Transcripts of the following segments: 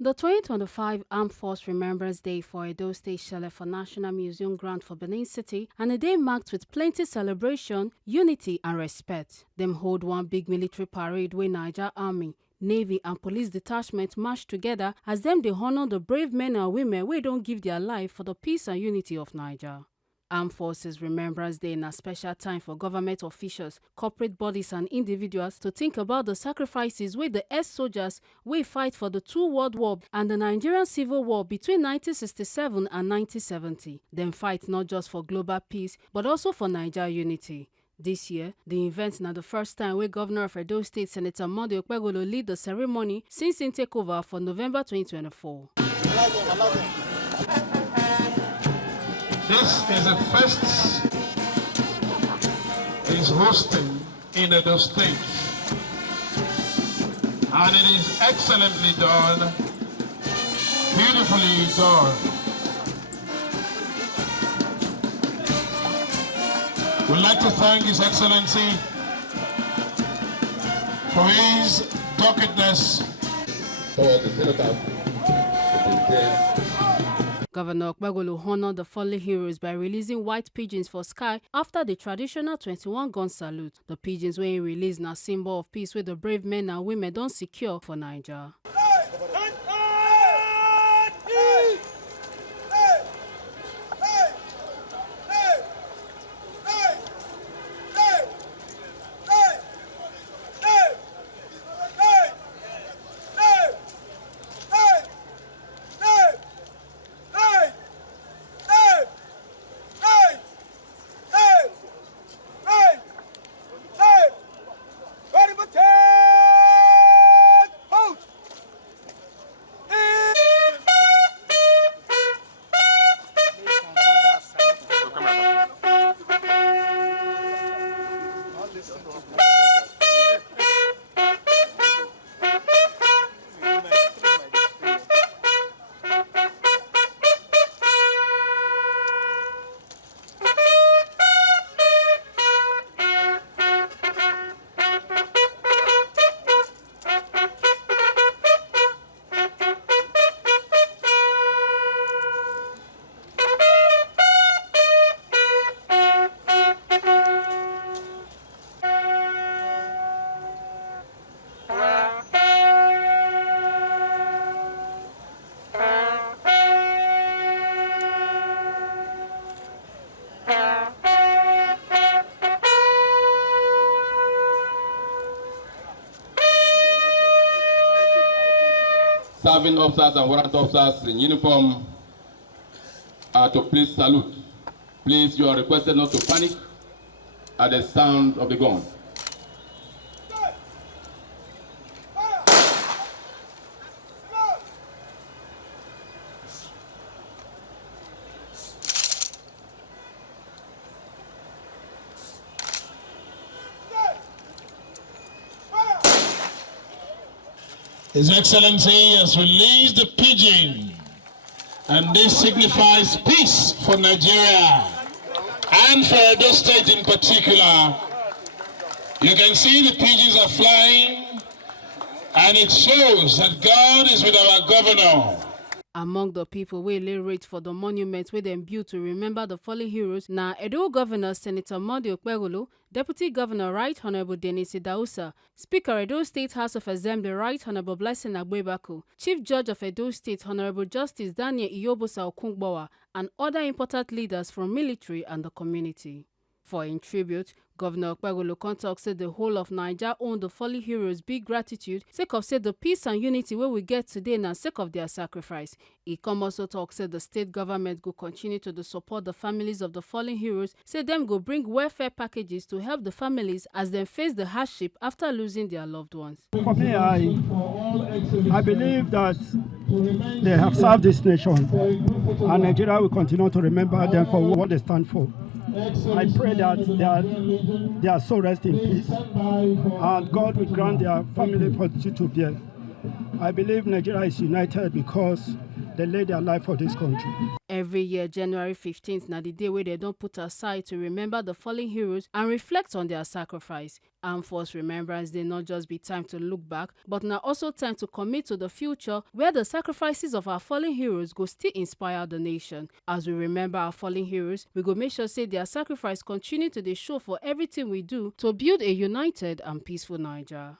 The 2025 Armed Forces Remembrance Day for Edo State Shele for National Museum grant for Benin City, and a day marked with plenty celebration, unity and respect. Them hold one big military parade where Niger Army, Navy and police detachment march together as them they honor the brave men and women who don't give their life for the peace and unity of Niger. Armed Forces Remembrance Day is a special time for government officials, corporate bodies and individuals to think about the sacrifices where the ex-soldiers will fight for the two World War and the Nigerian Civil War between 1967 and 1970. Them fight not just for global peace but also for Niger unity. This year, the event is the first time where Governor of Edo State Senator Okpebholo lead the ceremony since in takeover for November 2024. This is the first is hosting in Edo State, and it is excellently done, beautifully done. We'd like to thank His Excellency for his dockedness. Governor Okpebholo honored the fallen heroes by releasing white pigeons for sky after the traditional 21-gun salute. The pigeons were released na symbol of peace where the brave men and women don't secure for Niger. Serving officers and warrant officers in uniform are to please salute. Please, you are requested not to panic at the sound of the gun. His Excellency has released the pigeon, and this signifies peace for Nigeria and for Edo State in particular. You can see the pigeons are flying, and it shows that God is with our governor. Among the people we lay rate for the monument where them built to remember the fallen heroes na Edo Governor Senator Okpebholo, Deputy Governor Right Honorable Denis Idausa, Speaker Edo State House of Assembly Right Honorable Blessing Agbebako, Chief Judge of Edo State Honorable Justice Daniel Iyobosa Okungbowa, and other important leaders from military and the community. For in tribute, Governor Okpebholo Kontok said the whole of Niger owe the fallen heroes big gratitude sake of say the peace and unity where we get today na sake of their sacrifice. He come also talk said the state government go continue to support the families of the fallen heroes, say them go bring welfare packages to help the families as they face the hardship after losing their loved ones. For me, I believe that they have served this nation and Nigeria will continue to remember them for what they stand for. I pray that they are so rest in peace and God will grant their family fortitude to bear. I believe Nigeria is united because they laid their life for this country. Every year, January 15th, na the day where they don't put aside to remember the fallen heroes and reflect on their sacrifice. Armed Forces Remembrance Day not just be time to look back, but now also time to commit to the future where the sacrifices of our fallen heroes go still inspire the nation. As we remember our fallen heroes, we go make sure say their sacrifice continue to dey show for everything we do to build a united and peaceful Nigeria.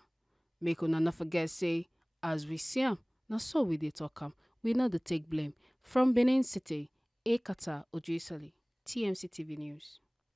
Make una not forget say, as we see am, na so we dey talk am. We know the take blame. From Benin City, Ekata Ojisali, TMC TV News.